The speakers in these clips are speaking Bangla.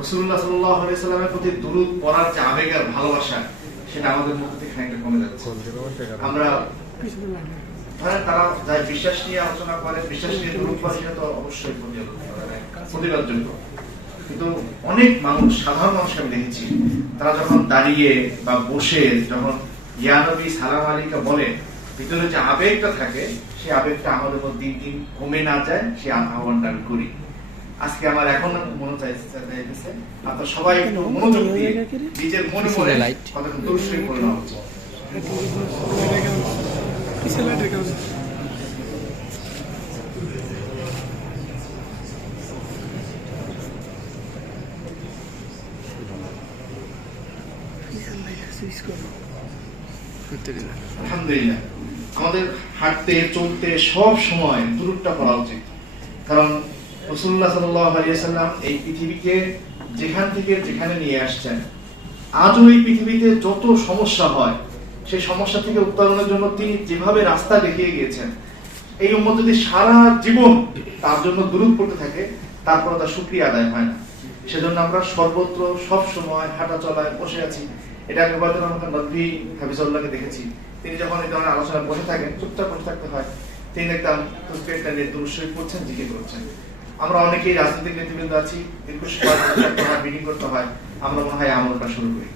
রাসূলুল্লাহ সাল্লাল্লাহু আলাইহি সাল্লামের প্রতি দুরূদ পড়ার যে আবেগ আর ভালোবাসা, সেটা আমাদের মধ্যে থেকে খানিকটা কমে যাচ্ছে। আমরা ধরেন তারা যাই বিশ্বাস নিয়ে আলোচনা করে, বিশ্বাস নিয়ে দুরূদ পড়ে, সেটা তো অবশ্যই প্রতিবাদযোগ্য। কিন্তু অনেক মানুষ, সাধারণ মানুষ আমি দেখেছি, তারা যখন দাঁড়িয়ে বা বসে যখন ইয়া নবী সালাম আলাইকা বলে, ভিতরে যে আবেগটা থাকে, সেই আবেগটা আমাদের মধ্যে দিন দিন কমে না যায়, সেই আহ্বানটা আমি করি। আজকে আমার এখন মনে চাইছে আপনারা সবাই একটু মনোযোগ দিয়ে নিজের মনে মনে কতক্ষণ দূর শুরু করে নেওয়া হচ্ছে। আলহামদুলিল্লাহ, আমাদের হাঁটতে চলতে সব সময় দুরূদটা পড়া উচিত। কারণ রাসূলুল্লাহ সাল্লাল্লাহু আলাইহি ওয়াসাল্লাম এই পৃথিবীকে যেখান থেকে যেখানে নিয়ে আসছেন, আজও এই পৃথিবীতে যত সমস্যা হয়, সেই সমস্যা থেকে উত্তরণের জন্য তিনি যেভাবে রাস্তা দেখিয়ে গিয়েছেন, এই উম্মত যদি সারা জীবন তার জন্য দুরূদ পড়তে থাকে, তারপর তার শুকরিয়া আদায় হয় না। সেজন্য আমরা সর্বত্র সব সময় হাঁটা চলায় বসে আছি। এটা আমি উবাদুর রহমান নদভী হাফিজুল্লাহকে দেখেছি, তিনি যখন এই ধরনের আলোচনায় বসে থাকেন, চুপচাপ বসে থাকতে হয়, তিনি দেখতাম তাসবিহটা নিয়ে দুরূদ শরীফ পড়ছেন, জিকির করছেন। আমরা অনেকেই রাজনৈতিক নেতৃবৃন্দ আছি, দীর্ঘ সময় মিটিং করতে হয়, আমরা মনে হয় আমলটা শুরু করি।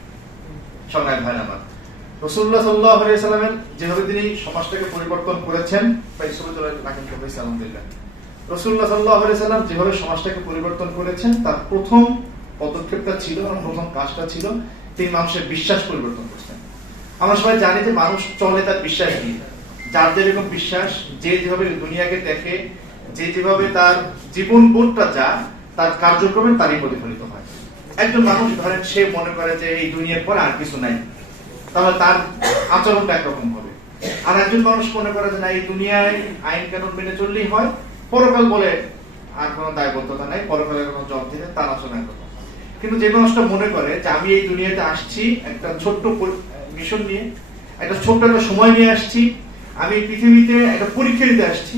সংগ্রামী ভাই আমার, রাসূলুল্লাহ সাল্লাল্লাহু আলাইহি ওয়াসাল্লামের যেভাবে তিনি সমাজটাকে পরিবর্তন করেছেন, আলহামদুলিল্লাহ, রাসূলুল্লাহ সাল্লাল্লাহু আলাইহি ওয়াসাল্লাম যেভাবে সমাজটাকে পরিবর্তন করেছেন, তার প্রথম পদক্ষেপটা ছিল, প্রথম কাজটা ছিল, তিনি মানুষের বিশ্বাস পরিবর্তন করছেন। আমরা সবাই জানি যে মানুষ চলে তার বিশ্বাস দিয়ে। যার যেরকম বিশ্বাস, যে যেভাবে দুনিয়াকে দেখে, যে যেভাবে তার জীবন বোধটা যায়, তার কার্যক্রমে তারই প্রতিফলিত হয়। একজন মানুষ ধরেন সে মনে করে যে এই দুনিয়ার পরে আর কিছু নাই, তাহলে তার আচরণটা একরকম হবে। আর একজন মানুষ মনে করে যে না, এই দুনিয়ায় আইন কানুন মেনে চললেই হয়, পরকাল বলে আর কোনো দায়বদ্ধতা নাই, পরকালের কোনো জবাব দিতে, তার আচরণ একরকম। কিন্তু যে মানুষটা মনে করে যে আমি এই দুনিয়াতে আসছি একটা ছোট্ট মিশন নিয়ে, একটা ছোট্ট একটা সময় নিয়ে আসছি, আমি পৃথিবীতে একটা পরীক্ষা দিতে আসছি,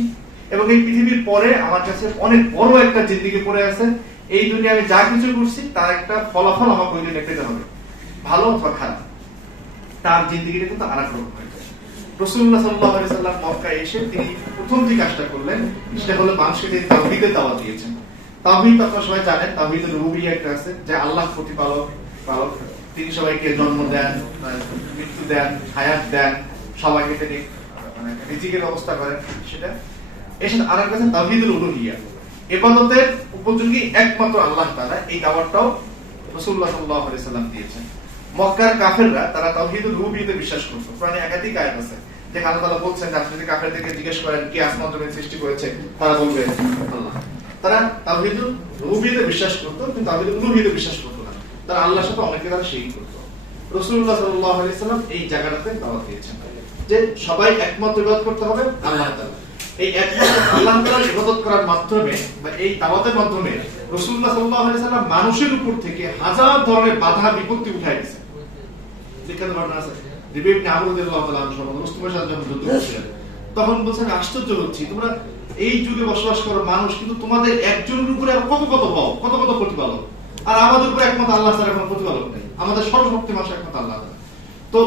এবং এই পৃথিবীর পরে আমার কাছে অনেক বড় একটা জিন্দেগি পড়ে আছে, এই দুনিয়া আমি যা কিছু করছি তার একটা ফলাফল আমাকে ওই দিনে পেতে হবে, ভালো অথবা খারাপ। তার জিন্দেগিটা কিন্তু আরেক রকম হয়ে যায়। রাসূলুল্লাহ সাল্লাল্লাহু আলাইহি ওয়াসাল্লাম মক্কায় এসে তিনি প্রথম যে কাজটা করলেন, সেটা হলো মানুষকে তিনি তাওহীদের দাওয়াত দিয়েছেন। তাওহীদ আপনারা সবাই জানেন, তাওহীদুর রুবুবিয়্যাহ একটা আছে, যে আল্লাহ প্রতিপালক, তিনি সবাইকে জন্ম দেন, মৃত্যু দেন, হায়াত দেন, সবাইকে তিনি মানে রিজিকের ব্যবস্থা করেন। সেটা এর সাথে আরেক আছে তাওহীদুল উলুহিয়্যাহ, ইবাদতের উপযোগী একমাত্র আল্লাহ তাআলা। এই দাওয়াতটাও রাসূলুল্লাহ সাল্লাল্লাহু আলাইহি ওয়াসাল্লাম দিয়েছেন। মক্কার কাফেররা তারা তাওহীদুল রুবুবিয়্যাহতে বিশ্বাস করত। কোরআনে একাধিক আয়াত আছে যে আল্লাহ তাআলা বলছেন যে আপনি যদি কাফেরদেরকে জিজ্ঞেস করেন কে আসমান জমিন সৃষ্টি করেছে, তারা বলবে আল্লাহ। তারা তাওহীদুল রুবুবিয়্যাহতে বিশ্বাস করত, কিন্তু তাওহীদুল উলুহিয়্যাহতে বিশ্বাস করত না। তারা আল্লাহর সাথে অনেকে তারা শিরক করত। রাসূলুল্লাহ সাল্লাল্লাহু আলাইহি ওয়াসাল্লাম এই জায়গাটাতে দাওয়াত দিয়েছেন যে সবাই একমাত্র ইবাদত করতে হবে আল্লাহ তাআলা। এই একমাত্র আল্লাহ তাআলার ইবাদত করার মাধ্যমে বা এই দাওয়াতের মাধ্যমে রাসূলুল্লাহ সাল্লাল্লাহু আলাইহি ওয়াসাল্লাম মানুষের উপর থেকে হাজার ধরনের বাধা বিপত্তি উঠায় দিয়েছেন। যেখানে বর্ণনা আছে রিবী ইবনে আমর রাদিয়াল্লাহু তাআলা আনহু মুসলিমের সাথে যখন যুদ্ধ করছিলেন, তখন বলছেন আশ্চর্য হচ্ছি, তোমরা এই যুগে বসবাস করো মানুষ, কিন্তু তোমাদের একজনের উপরে আর কত কত ভাও, কত কত প্রতিপালক, আর আমাদের উপরে একমাত্র আল্লাহ ছাড়া কোনো প্রতিপালক নেই, আমাদের সর্বশক্তিমান একমাত্র আল্লাহ। তো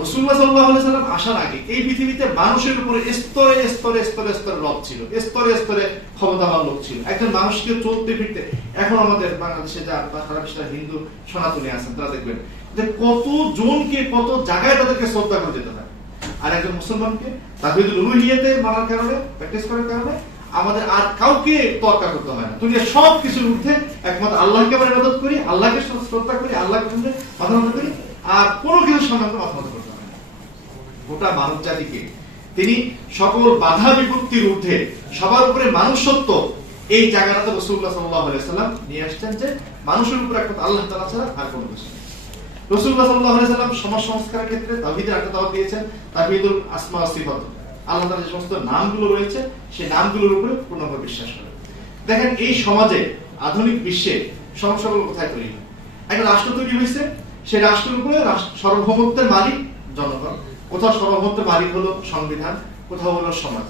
রাসূলুল্লাহ সাল্লাল্লাহু আলাইহি ওয়াসাল্লাম আসার আগে এই পৃথিবীতে মানুষের উপরে স্তরে স্তরে স্তরে স্তরে রব ছিল, স্তরে স্তরে ক্ষমতাবান লোক ছিল। একজন মানুষকে চলতে ফিরতে, এখন আমাদের বাংলাদেশে যা বা সারা বিশ্বের হিন্দু সনাতনী আছেন, তারা দেখবেন যে কত জনকে কত জায়গায় তাদেরকে শ্রদ্ধা করে যেতে হয়। আর একজন মুসলমানকে তাওহীদুল উলুহিয়্যাহতে মানার কারণে, প্র্যাকটিস করার কারণে আমাদের আর কাউকে তোয়াক্কা করতে হয় না। দুনিয়ার সব কিছুর ঊর্ধ্বে একমাত্র আল্লাহকে আমরা ইবাদত করি, আল্লাহকে শ্রদ্ধা করি, আল্লাহকে মাথা নত করি, আর কোনো কিছুর সামনে আমরা মাথা নত করতে হয় না। গোটা মানব জাতিকে তিনি সকল বাধা বিপত্তির ঊর্ধ্বে সবার উপরে মানুষত্ব, এই জায়গাটাতে রাসূলুল্লাহ সাল্লাল্লাহু আলাইহি ওয়াসাল্লাম নিয়ে আসছেন যে মানুষের উপরে একমাত্র আল্লাহ তাআলা ছাড়া আর কোনো কিছু নেই। রাসূলুল্লাহ সাল্লাল্লাহু আলাইহি ওয়াসাল্লাম সমাজ সংস্কারের ক্ষেত্রে তাওহীদের একটা দাওয়াত দিয়েছেন, তাওহীদুল আসমা ওয়াস সিফাত, আল্লাহ তাআলার যে সমস্ত নামগুলো রয়েছে সেই নামগুলোর উপরে পূর্ণভাবে বিশ্বাস করে। দেখেন এই সমাজে, আধুনিক বিশ্বে সমস্যাগুলো কোথায় তৈরি হয়? একটা রাষ্ট্র তৈরি হয়েছে, সেই রাষ্ট্রের উপরে সার্বভৌমত্বের মালিক জনগণ, কোথাও সার্বভৌমত্বের মালিক হলো সংবিধান, কোথাও হলো সমাজ।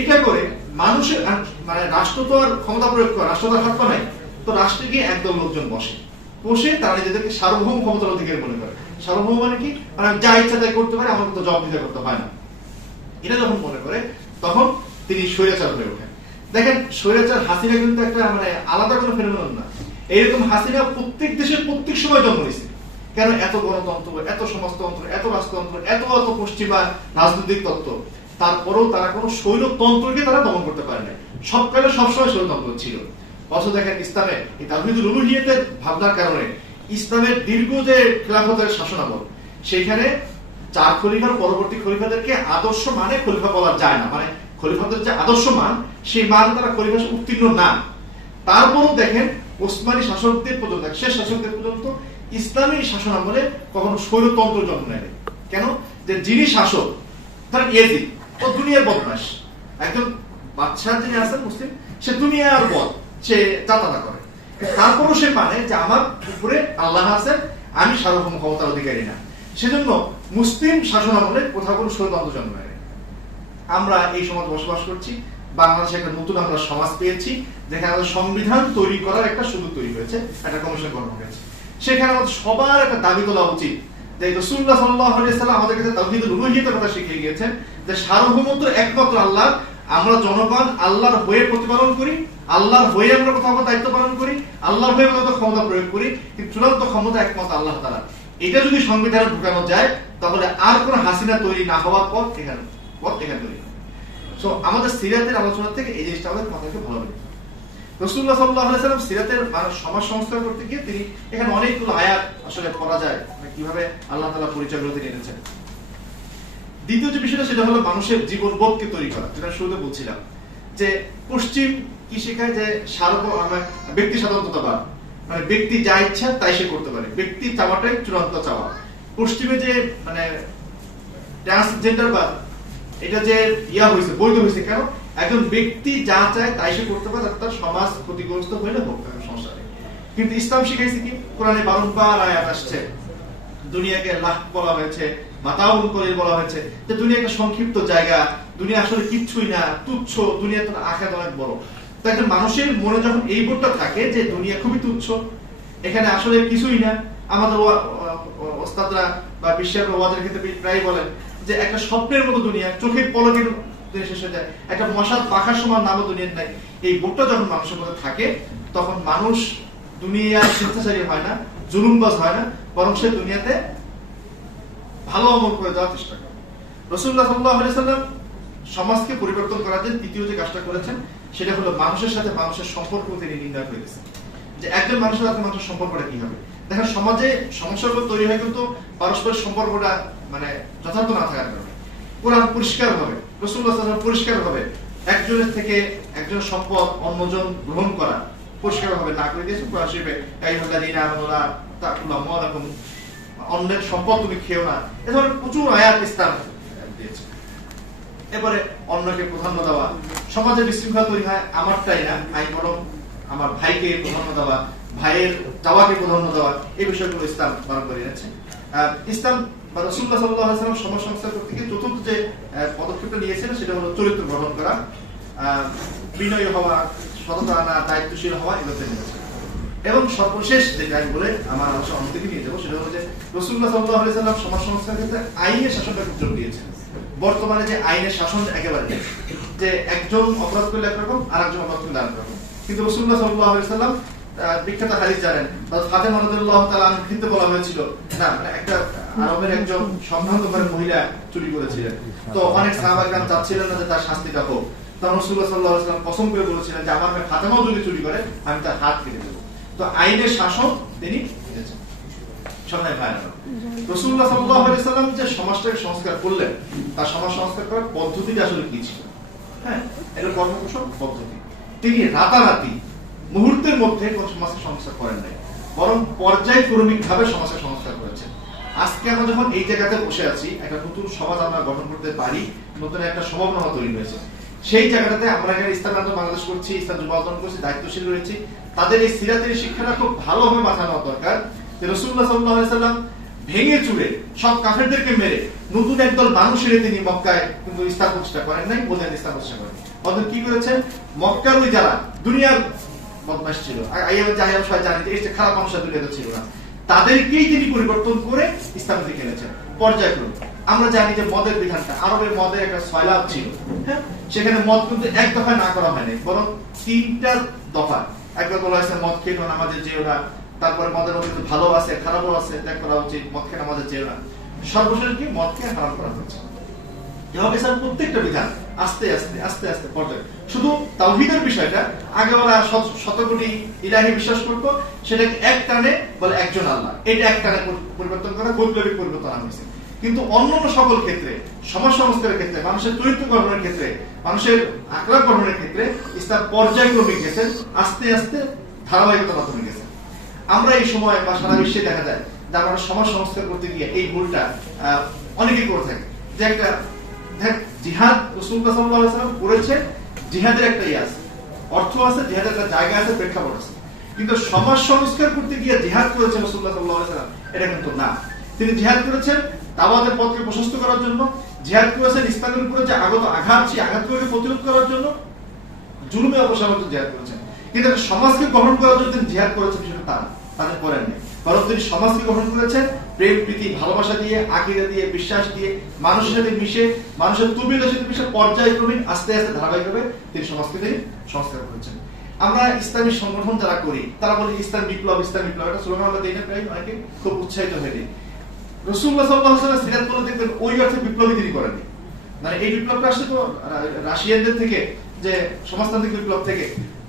এটা করে মানুষের মানে রাষ্ট্র তো আর ক্ষমতা প্রয়োগ করে, রাষ্ট্র তো হাত পা নাই, তো রাষ্ট্রে গিয়ে একদল লোকজন বসে তারা নিজেদেরকে সার্বভৌম ক্ষমতার অধিকারী মনে করে। সার্বভৌম মানে কি? মানে যা ইচ্ছা তাই করতে পারে, আমাকে তো জবাব দিতে করতে হয় না। এটা যখন মনে করে তখন তিনি স্বৈরাচার হয়ে ওঠেন। দেখেন, স্বৈরাচার হাসিনা কিন্তু একটা মানে আলাদা কোনো ফেনোমেনন না। এইরকম হাসিনা প্রত্যেক দেশের প্রত্যেক সময় জন্ম নিয়েছে। কেন? এত গণতন্ত্র, এত সমাজতন্ত্র, এত রাজতন্ত্র, এত পশ্চিমা রাজনৈতিক তত্ত্ব, তারপরেও তারা কোনো স্বৈরতন্ত্রকে তারা দমন করতে পারে না। সবকালে সবসময় স্বৈরতন্ত্র ছিল। অথচ দেখেন, ইসলামে এই তাওহীদুল উলুহিয়্যাতের ভাবনার কারণে ইসলামের দীর্ঘ যে খেলাফতের শাসনামল, সেখানে 4 খলিফার পরবর্তী খলিফাদেরকে আদর্শ মানে খলিফা বলা যায় না। মানে খলিফাদের যে আদর্শ মান, সেই মান তারা খলিফা উত্তীর্ণ না। তারপরও দেখেন, ওসমানী শাসকদের পর্যন্ত, শেষ শাসকদের পর্যন্ত ইসলামী শাসনামলে কখনো স্বৈরতন্ত্র জন্ম নেয়। কেন? যে যিনি শাসক, ধরেন ইয়াজিদ, ও দুনিয়ার বদমাশ, একজন বাদশাহ যিনি আছেন মুসলিম, সে দুনিয়ার বদ, সে চাতাতা করে, তারপরও সে মানে যে আমার উপরে আল্লাহ আছেন, আমি সার্বভৌম ক্ষমতার অধিকারী না। সেজন্য মুসলিম শাসনামলে কোথাও কোনো স্বৈরতন্ত্র জন্ম নেয়। আমরা এই সমাজ বসবাস করছি, বাংলাদেশে একটা নতুন আমরা সমাজ পেয়েছি, যেখানে আমাদের সংবিধান তৈরি করার একটা সুযোগ তৈরি হয়েছে, একটা কমিশন গঠন হয়েছে। সেখানে আমাদের সবার একটা দাবি তোলা উচিত যে রাসূলুল্লাহ সাল্লাল্লাহু আলাইহি ওয়াসাল্লাম আমাদের কাছে তাওহীদুল উলুহিয়্যাতের কথা শিখিয়ে গিয়েছেন, যে সার্বভৌমত্ব একমাত্র আল্লাহ। আমরা জনগণ আল্লাহর হয়ে প্রতিপালন করি, আল্লাহর হয়ে আমরা কোথাও দায়িত্ব পালন করি, আল্লাহর হয়ে কোথাও ক্ষমতা প্রয়োগ করি, কিন্তু চূড়ান্ত ক্ষমতা একমাত্র আল্লাহ তাআলা। এটা যদি সংবিধানে ঢুকানো যায়, তাহলে আর কোনো হাসিনা তৈরি না হওয়ার পথ এখানে তৈরি। সো আমাদের সিরাতের আলোচনা থেকে এই জিনিসটা আমাদের মাথাকে ভালো লাগে। রাসূলুল্লাহ সাল্লাল্লাহু আলাইহি ওয়াসাল্লাম সিরাতের সমাজ সংস্কার করতে গিয়ে তিনি এখানে অনেকগুলো আয়াত আসলে পড়া যায় কিভাবে আল্লাহ তাআলা পরিচয় গ্রহণ এনেছেন। দ্বিতীয় যে বিষয়টা, সেটা হলো মানুষের জীবনবোধকে তৈরি করা, যেটা শুরুতে বলছিলাম যে পশ্চিম কি শেখায়, যে ব্যক্তি স্বাধীনতাবাদ, মানে ব্যক্তি যা ইচ্ছা তাই সে করতে পারে, ব্যক্তি চাওয়াটাই চূড়ান্ত চাওয়া। পশ্চিমে যে মানে ট্রান্সজেন্ডারবাদ, এটা যে হয়েছে, বৈধ হয়েছে, কেন? একজন ব্যক্তি যা চায় তাই সে করতে পারে, তার সমাজ ক্ষতিগ্রস্ত হইলে হোক, সমস্যা নেই। কিন্তু ইসলাম শিখাইছে কি? কোরআনে বারংবার আয়াত আসছে, দুনিয়াকে লাহ বলা হয়েছে, মাতাউল কলিল বলা হয়েছে, যে দুনিয়া একটা সংক্ষিপ্ত জায়গা, দুনিয়া আসলে কিচ্ছুই না, তুচ্ছ, দুনিয়া তো আখিরাত অনেক বড়। তো একজন মানুষের মনে যখন এই বোধটা থাকে যে দুনিয়া খুবই তুচ্ছ, এখানে আসলে কিছুই না, আমাদের ওস্তাদরা বা বিশ্বের ওয়াজের ক্ষেত্রে প্রায় বলেন যে একটা স্বপ্নের মতো দুনিয়া, চোখের পলকে শেষ হয়ে যায়, একটা মশার পাখার সমান নামও দুনিয়ার নাই। এই বোধটা যখন মানুষের মধ্যে থাকে, তখন মানুষ দুনিয়ার স্বেচ্ছাচারী হয় না, জুলুমবাজ হয় না, বরং সে দুনিয়াতে ভালো আমল করে দেওয়ার চেষ্টা করে। রাসূলুল্লাহ সাল্লাল্লাহু আলাইহি ওয়াসাল্লাম সমাজকে পরিবর্তন করার জন্য তৃতীয় যে কাজটা করেছেন, সেটা হলো মানুষের সাথে মানুষের সম্পর্ক তিনি নির্ণয় করে দিয়েছেন, যে একজন মানুষের সাথে মানুষের সম্পর্কটা কি হবে। দেখেন, সমাজে সমস্যাগুলো তৈরি হয় কিন্তু পারস্পরিক সম্পর্কটা মানে যথার্থ না থাকার কারণে। কোরআন পরিষ্কার ভাবে, রাসূলুল্লাহ সাল্লাল্লাহু আলাইহি ওয়াসাল্লাম পরিষ্কার ভাবে একজনের থেকে একজনের সম্পদ অন্যজন গ্রহণ করা পরিষ্কার ভাবে না করে দিয়েছে। কোরআন শরীফে আইয়ুহাল্লাযীনা আমানু লা তাকুলু আমওয়ালাকুম, অন্যের সম্পদ তুমি খেও না, এ ধরনের প্রচুর আয়াত ইসলাম দিয়েছে। এরপরে অন্যকে প্রাধান্য দেওয়া, সমাজে বিশৃঙ্খলা তৈরি হয় আমারটাই না, আমি বরং আমার ভাইকে প্রাধান্য দেওয়া, ভাইয়ের চাওয়াকে প্রাধান্য দেওয়া, এই বিষয়গুলো ইসলাম বারণ করে এনেছে। ইসলাম বা রাসূলুল্লাহ সাল্লাল্লাহু আলাইহি ওয়াসাল্লাম সমাজ সংস্কার করতে গিয়ে চতুর্থ যে পদক্ষেপটা নিয়েছেন, সেটা হলো চরিত্র গঠন করা, বিনয়ী হওয়া, সততা আনা, দায়িত্বশীল হওয়া, এগুলোতে নিয়েছে। এবং সর্বশেষ যে কাজ বলে আমার আলোচনা অন্যদিকে নিয়ে যাবো, সেটা হলো যে রাসূলুল্লাহ সাল্লাল্লাহু আলাইহি ওয়াসাল্লাম সমাজ সংস্কারের ক্ষেত্রে আইনের শাসনটাকে জোর দিয়েছেন। বর্তমানে যে আইনের শাসন একেবারে নেই, যে একজন অপরাধ করলে একরকম, আর একজন অপরাধ করলে আরেক রকম। কিন্তু রাসূলুল্লাহ সাল্লাল্লাহু আলাইহি ওয়াসাল্লাম বিখ্যাত হাদিস জানেন, ফাতেমা রাদিয়াল্লাহু তাআলা আনহা ক্ষেত্রে বলা হয়েছিল, না একটা আরবের একজন সম্ভ্রান্ত ঘরের মহিলা চুরি করেছিলেন, তো অনেক সাহাবাগণ চাচ্ছিলেন না যে তার শাস্তিটা হোক। তখন রাসূলুল্লাহ সাল্লাল্লাহু আলাইহি ওয়াসাল্লাম কসম করে বলেছিলেন যে আমার মেয়ে ফাতেমাও যদি চুরি করে, আমি তার হাত কেটে দেব। তো আইনের শাসন তিনি দিয়েছেন। রাসূলুল্লাহ সাল্লাল্লাহু আলাইহি ওয়াসাল্লাম যে সমাজটাকে সংস্কার করলেন, তার সমাজ সংস্কার করার পদ্ধতিটা আসলে কি ছিল? হ্যাঁ, এটা কর্মকুশল পদ্ধতি। তিনি রাতারাতি মুহূর্তের মধ্যে কোন সমাজকে সংস্কার করেন নাই, বরং পর্যায়ক্রমিক ভাবে সমাজকে সংস্কার করেছেন। আজকে আমরা যখন এই জায়গাতে বসে আছি, একটা নতুন সমাজ আমরা গঠন করতে পারি, নতুন একটা সম্ভাবনা তৈরি হয়েছে। সেই জায়গাটাতে আমরা এখানে ইসলাম আন্দোলন বাংলাদেশ করছি, ইসলাম যুব আন্দোলন করছি, দায়িত্বশীল রয়েছি। তাদের এই সিরাতের শিক্ষাটা খুব ভালোভাবে মাথায় নেওয়া দরকার, যে রাসূলুল্লাহ সাল্লাল্লাহু আলাইহি ওয়াসাল্লাম ভেঙে চুরে সব কাফেরদেরকে মেরে নতুন একদল মানুষ এনে তিনি মক্কায় কিন্তু ইসলাম প্রতিষ্ঠা করেন নাই, বলেন ইসলাম প্রতিষ্ঠা করেন। অর্থাৎ কি করেছেন? মক্কার ওই যারা দুনিয়ার বদমাশ ছিল, আইয়াম জাহিয়াম সবাই জানি যে এটা খারাপ মানুষের দুনিয়াতে ছিল না, তাদেরকেই তিনি পরিবর্তন করে ইসলাম দিকে এনেছেন পর্যায়ক্রমে। আমরা জানি যে মদের বিধানটা, আরবে মদের একটা সয়লাভ ছিল, হ্যাঁ, সেখানে মদ কিন্তু এক দফায় না করা হয়নি, বরং 3টা দফা। একবার বলা হয়েছে মদ খেয়ে নামাজে যেও না, তারপরে মদের মধ্যে ভালো আছে খারাপও আছে, ত্যাগ করা উচিত, মদ খেয়ে নামাজে যেও না, সর্বশেষ কি মদকে হারাম করা হয়েছে। এভাবে স্যার প্রত্যেকটা বিধান আস্তে আস্তে আস্তে আস্তে পর্যায়ে, শুধু তাওহীদের বিষয়টা আগে ওরা শতকোটি ইলাহি বিশ্বাস করতো, সেটাকে এক টানে বলে একজন আল্লাহ, এটা এক টানে পরিবর্তন করা বৈপ্লবিক পরিবর্তন আনছে। কিন্তু অন্যান্য সকল ক্ষেত্রে, সমাজ সংস্কারের ক্ষেত্রে, মানুষের চরিত্র গঠনের ক্ষেত্রে, মানুষের আখলাক গঠনের ক্ষেত্রে ইসলাম পর্যায়ক্রমিক গেছেন, আস্তে আস্তে ধারাবাহিকতার মাধ্যমে গেছেন। আমরা এই সময় বা সারা বিশ্বে দেখা যায় যে আমরা সমাজ সংস্কার করতে গিয়ে এই ভুলটা অনেকে করে থাকে, যে একটা জিহাদ রাসূলুল্লাহ সাল্লাল্লাহু আলাইহি ওয়াসাল্লাম করেছেন, জিহাদের একটা আছে, অর্থ আছে, জিহাদের একটা জায়গা আছে, প্রেক্ষাপট আছে, কিন্তু সমাজ সংস্কার করতে গিয়ে জিহাদ করেছেন রাসূলুল্লাহ সাল্লাল্লাহু আলাইহি ওয়াসাল্লাম এটা কিন্তু না। তিনি জিহাদ করেছেন দাওয়াতের পথকে প্রশস্ত করার জন্য, জিহাদ করেছেন ইসলামের উপরে যে আগত আঘাত, সেই আঘাতগুলোকে প্রতিরোধ করার জন্য, জুলুমে অপসারণের জন্য জিহাদ করেছেন। কিন্তু একটা সমাজকে গঠন করার জন্য তিনি জিহাদ করেছেন সেটা তাদের করেন নাই, বরং তিনি সমাজকে গঠন করেছেন প্রেম প্রীতি ভালোবাসা দিয়ে, আকীদা দিয়ে, বিশ্বাস দিয়ে, মানুষের সাথে মিশে, মানুষের তবিয়তের সাথে মিশে পর্যায়ক্রমিক আস্তে আস্তে ধারাবাহিকভাবে তিনি সমাজকে তিনি সংস্কার করেছেন। আমরা ইসলামী সংগঠন যারা করি তারা বলি ইসলাম বিপ্লব, ইসলাম বিপ্লব, এটা স্লোগান আমরা দিই না, প্রায় অনেকে খুব উৎসাহিত হয়ে যায়। রাসূলুল্লাহ সাল্লাল্লাহু আলাইহি ওয়াসাল্লাম সিরাত বলে দেখবেন ওই অর্থে বিপ্লবী তিনি করেননি, মানে এই বিপ্লবটা আসলে তো রাশিয়ানদের থেকে, যে সমাজতান্ত্রিক বিপ্লব থেকে,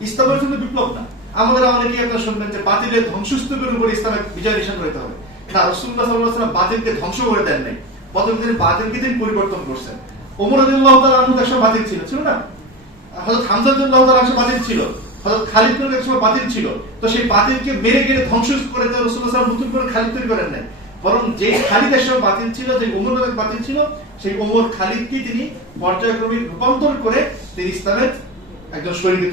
ইসলামের জন্য বিপ্লব না। আমাদের অনেকেই আপনারা শুনবেন যে বাতিলের ধ্বংসস্তূপের উপর ইসলামের বিজয় নিশান করতে হবে, না, রাসূলুল্লাহ সাল্লাল্লাহু আলাইহি ওয়াসাল্লাম বাতিলকে ধ্বংস করে দেন নাই, বরং তিনি বাতিলকে তিনি পরিবর্তন করছেন। ওমর রাদিয়াল্লাহু তাআলা আনহু একসময় বাতিল ছিল না? হযরত হামজা রাদিয়াল্লাহু তাআলা একসময় বাতিল ছিল, হযরত খালিদ একসময় বাতিল ছিল, তো সেই বাতিলকে মেরে গেলে ধ্বংস করে রাসূলুল্লাহ সাল্লাল্লাহু আলাইহি ওয়াসাল্লাম নতুন করে খালিদ তৈরি করেন নাই, বরং যে খালিদ একসময় বাতিল ছিল, যে ওমর বাতিল ছিল, সেই ওমর খালিদকে তিনি পর্যায়ক্রমিক রূপান্তর করে তিনি ইসলামের একজন শরীকে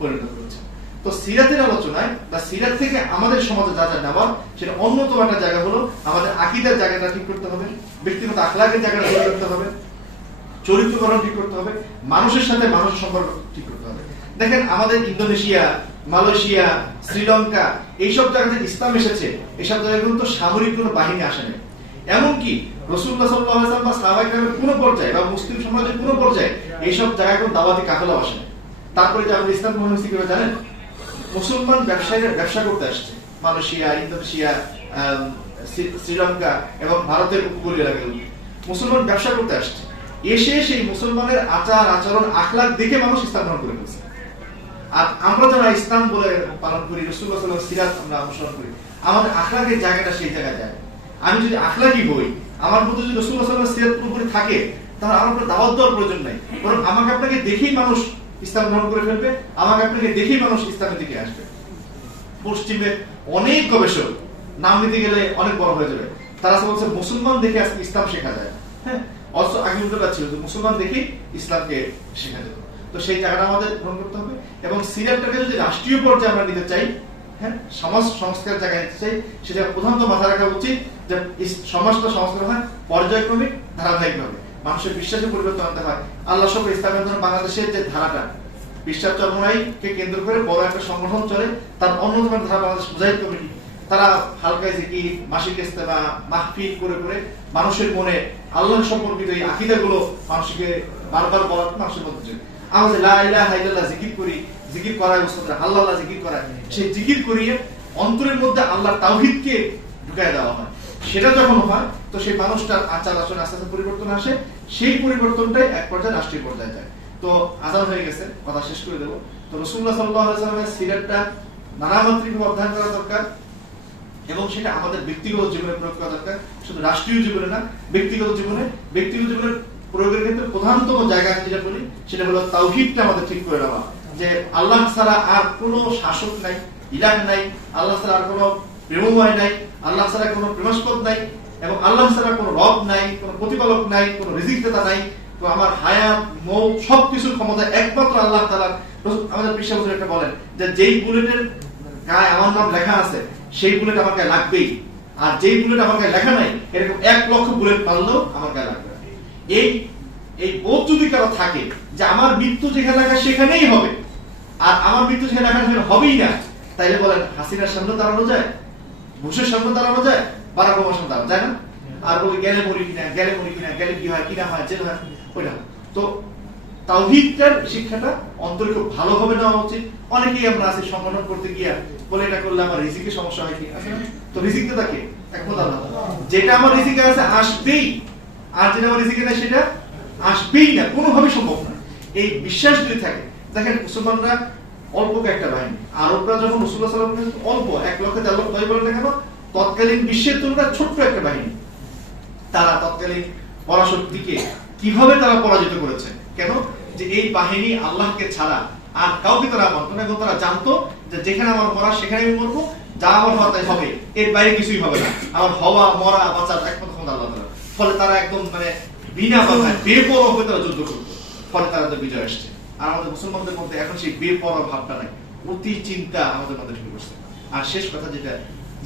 পরিণত করেছেন। তো সিরাতের আলোচনায় বা সিরাত থেকে আমাদের সমাজে যা যা নেওয়ার, সেটা অন্যতম একটা জায়গা হলো আমাদের আকীদার জায়গাটা ঠিক করতে হবে, ব্যক্তিগত আখলাকের জায়গাটা ঠিক করতে হবে, চরিত্রকরণ ঠিক করতে হবে, মানুষের সাথে মানুষের সম্পর্ক ঠিক করতে হবে। দেখেন আমাদের ইন্দোনেশিয়া, মালয়েশিয়া, শ্রীলঙ্কা, এইসব জায়গাতে ইসলাম এসেছে, এইসব জায়গায় কিন্তু সামরিক কোনো বাহিনী আসে না। এমনকি রাসূলুল্লাহ সাল্লাল্লাহু আলাইহি ওয়াসাল্লাম বা সাহাবায়ে কেরামের কোনো পর্যায়ে বা মুসলিম সমাজের কোনো পর্যায়ে এইসব জায়গায় কোনো দাওয়াতি কাফেলা আসে না। তারপরে যে আমাদের ইসলাম গ্রহণ হয়েছে কিভাবে জানেন? মুসলমান ব্যবসায়ীরা ব্যবসা করতে আসছে মালয়েশিয়া, ইন্দোনেশিয়া, শ্রীলঙ্কা এবং ভারতের উপকূলীয় এলাকায় মুসলমান ব্যবসা করতে আসছে, এসে সেই মুসলমানের আচার আচরণ আখলাক দেখে মানুষ ইসলাম গ্রহণ করে ফেলছে। আর আমরা যারা ইসলাম বলে পালন করি, রাসূলুল্লাহ সাল্লাল্লাহু আলাইহি ওয়াসাল্লাম সিরাত আমরা অনুসরণ করি, আমাদের আখলাকের জায়গাটা সেই জায়গায় যায়। আমি যদি আখলাকি হই, আমার মধ্যে যদি রাসূলুল্লাহ সাল্লাল্লাহু আলাইহি ওয়াসাল্লাম সিরাত পুরোপুরি থাকে, তাহলে আমার দাওয়াত দেওয়ার প্রয়োজন নাই, বরং আমাকে আপনাকে দেখেই মানুষ ইসলাম গ্রহণ করে ফেলবে, আমাকে আপনাকে দেখেই মানুষ ইসলামের দিকে আসবে। পশ্চিমের অনেক গবেষক, নাম নিতে গেলে অনেক বড় হয়ে যাবে, তারা বলছে মুসলমান দেখে আজকে ইসলাম শেখা যায়। হ্যাঁ, অথচ আগে উল্টোটা ছিল যে মুসলমান দেখে ইসলামকে শেখা যেত। তো সেই জায়গাটা আমাদের গ্রহণ করতে হবে, এবং সিরাতটাকে যদি রাষ্ট্রীয় পর্যায়ে আমরা নিতে চাই, হ্যাঁ, সমাজ সংস্কার জায়গায় নিতে চাই, সেটা প্রধানত মাথায় রাখা উচিত যে সমাজটা সংস্কার হয় পর্যায়ক্রমিক, ধারাবাহিকভাবে। মানুষের বিশ্বাসে পরিবর্তন আনতে হয়। আল্লাহ সব ইসলামের জন্য বাংলাদেশের যে ধারাটা, বিশ্বাস চর্মনাইকে কেন্দ্র করে বড় একটা সংগঠন চলে, তার অন্যতম ধারা বাংলাদেশ মুজাহিদ কমিটি। তারা হালকা জিকির, মাসিক ইস্তেমা, মাহফিল করে করে মানুষের মনে আল্লাহ সম্পর্কিত এই আকীদাগুলো মানুষকে বারবার বলার মানুষের মধ্যে আমাদের লা ইলাহা ইল্লাল্লাহ জিকির করি, জিকির করায় উস্তাদরা আল্লাহ আল্লাহ জিকির করায়, সেই জিকির করিয়ে অন্তরের মধ্যে আল্লাহর তাওহীদকে ঢুকায় দেওয়া হয়। সেটা যখন হয়, তো সেই মানুষটার আচার আচরণ আস্তে আস্তে পরিবর্তন আসে, সেই পরিবর্তনটাই এক পর্যায়ে রাষ্ট্রীয় পর্যায়ে যায়। তো আজান হয়ে গেছে, কথা শেষ করে দেবো। তো রাসূলুল্লাহ সাল্লাল্লাহু আলাইহি ওয়াসাল্লামের সিরাতটা নানামাত্রিকভাবে অধ্যয়ন করা দরকার, এবং সেটা আমাদের ব্যক্তিগত জীবনে প্রয়োগ করা দরকার, শুধু রাষ্ট্রীয় জীবনে না, ব্যক্তিগত জীবনে। ব্যক্তিগত জীবনের প্রয়োগের ক্ষেত্রে প্রধানতম জায়গা যেটা বলি, সেটা হলো তাওহীদটা আমাদের ঠিক করে নেওয়া, যে আল্লাহ ছাড়া আর কোনো শাসক নাই, ইলাহ নাই, আল্লাহ ছাড়া আর কোনো প্রেমময় নাই, আল্লাহ ছাড়া কোনো প্রেমাস্পদ নাই, এবং আল্লাহ ছাড়া কোনো রব নাই, কোনো প্রতিপালক নাই, কোনো রিজিকদাতা নাই। তো আমার হায়াত, মৌত সবকিছুর ক্ষমতা একমাত্র আল্লাহ তাআলার। আমাদের পেশা হুজুর একটা বলেন যে যেই বুলেটের গায়ে আমার নাম লেখা আছে, সেই বুলেট আমার গায়ে লাগবেই, আর যেই বুলেট আমার গায়ে লেখা নাই, এরকম 1 লক্ষ বুলেট মারলেও আমার গায়ে লাগবে। এই বোধ যদি কারো থাকে যে আমার মৃত্যু যেখানে লাগা সেখানেই হবে, আর আমার মৃত্যু সেখানে হবেই না, তাইলে বলেন হাসিনার সামনে দাঁড়ানো যায়, বুশের সামনে দাঁড়ানো যায়, বারাক ওবামার সামনে দাঁড়ানো যায় না? আর বলি গেলে মরি কিনা, গেলে মরি কিনা, গেলে কি হয় কিনা হয়, জেল হয়, ওইটা। তো তাওহীদের শিক্ষাটা অন্তরে খুব ভালোভাবে নেওয়া উচিত। অনেকেই আমরা আছি সংগঠন করতে গিয়া বলে এটা করলে আমার রিজিকের সমস্যা হয় কি, তো রিজিক তো থাকে একমাত্র আল্লাহ। যেটা আমার রিজিকে আছে আসবেই, আর যেটা আমার রিজিকে নেই সেটা আসবেই না, কোনোভাবেই সম্ভব না। এই বিশ্বাস যদি থাকে, দেখেন মুসলমানরা অল্প একটা বাহিনী, আরবরা যখন রাসূলুল্লাহ সাল্লাল্লাহু আলাইহি ওয়াসাল্লাম অল্প 1 লক্ষ 4 লক্ষ বলেন না কেন, তৎকালীন বিশ্বের তুলনায় ছোট্ট একটা বাহিনী, তারা তৎকালীন পরাশক্তিকে কিভাবে তারা পরাজিত করেছে। কেন? যে এই বাহিনী আল্লাহকে ছাড়া আর কাউকে তারা মানত না, এবং তারা জানতো যে যেখানে আমার মরা সেখানে আমি মরবো, যা আমার হওয়া তাই হবে, এর বাইরে কিছুই হবে না, আমার হওয়া মরা বাঁচার একমাত্র ক্ষমতা আল্লাহ তাআলা। ফলে তারা একদম বিনা বাধায় বেপরোয়া হয়ে তারা যুদ্ধ করতো, ফলে তাদের বিজয় আসছে। আর আমাদের মুসলমানদের মধ্যে এখন সেই বেপরোয়া ভাবটা নাই, অতি চিন্তা আমাদের মধ্যে ঢুকে পড়ছে। আর শেষ কথা যেটা,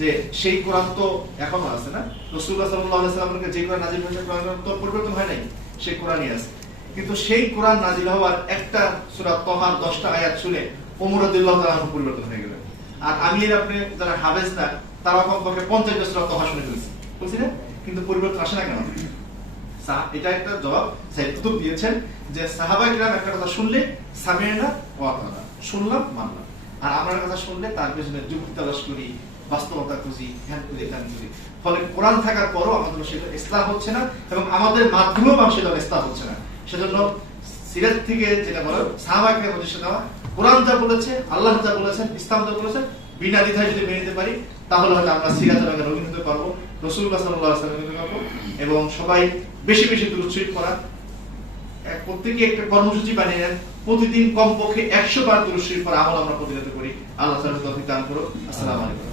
যে সেই কোরআন তো এখনো আছে না, রাসূলুল্লাহ সাল্লাল্লাহু আলাইহি ওয়াসাল্লামকে যে কোরআন নাযিল হয়েছে, কোরআন তো পরিবর্তন হয় নাই, সেই কোরআনই আছে। কিন্তু সেই কোরআন নাযিল হওয়ার একটা সূরা তাহার 10টা আয়াত শুনে ওমর রাদিয়াল্লাহু তাআলা পরিবর্তন হয়ে গেলেন। আর আমি আর আপনি যারা হাফেজ না, তারা কমপক্ষে 50টা সূরা তাহা শুনে ফেলছে, বুঝছি না? কিন্তু পরিবর্তন আসে না কেন? এটা একটা জবাব সাইয়েদ কুতুব দিয়েছেন, যে সাহাবায়ে কিরাম একটা কথা শুনলে সামি'না ওয়া আতা'না, শুনলাম মানলাম। আর আমরা কথা শুনলে তার পেছনে যুক্তি তালাশ করি, বাস্তবতা খুঁজি, ধ্যান খুঁজি, ধ্যান খুঁজি। ফলে কোরআন থাকার পরও আমাদের সেটা ইসলাম হচ্ছে না, এবং আমাদের মাধ্যমেও সেটা ইসলাম হচ্ছে না। সেজন্য সিরাত থেকে যেটা বলে সাহাবায়ে কিরাম প্রতিষ্ঠা দেওয়া, কোরআন যা বলেছে, আল্লাহ যা বলেছেন, ইসলাম যা বলেছেন, বিনা দ্বিধায় যদি মেনে নিতে পারি, তাহলে হয়তো আমরা সিরাতের আগে রঙিন হতে পারবো, রাসূলুল্লাহ সাল্লাল্লাহু আলাইহি ওয়াসাল্লাম হতে পারবো। এবং সবাই বেশি বেশি দুরূদ শরীফ পড়া, প্রত্যেকে একটা কর্মসূচি বানিয়ে নেন, প্রতিদিন কমপক্ষে 100 বার দুরূদ শরীফ পড়া আমল আমরা প্রতিনিয়ত করি। আল্লাহ তাআলা তৌফিক দান করুন। আসসালামু আলাইকুম।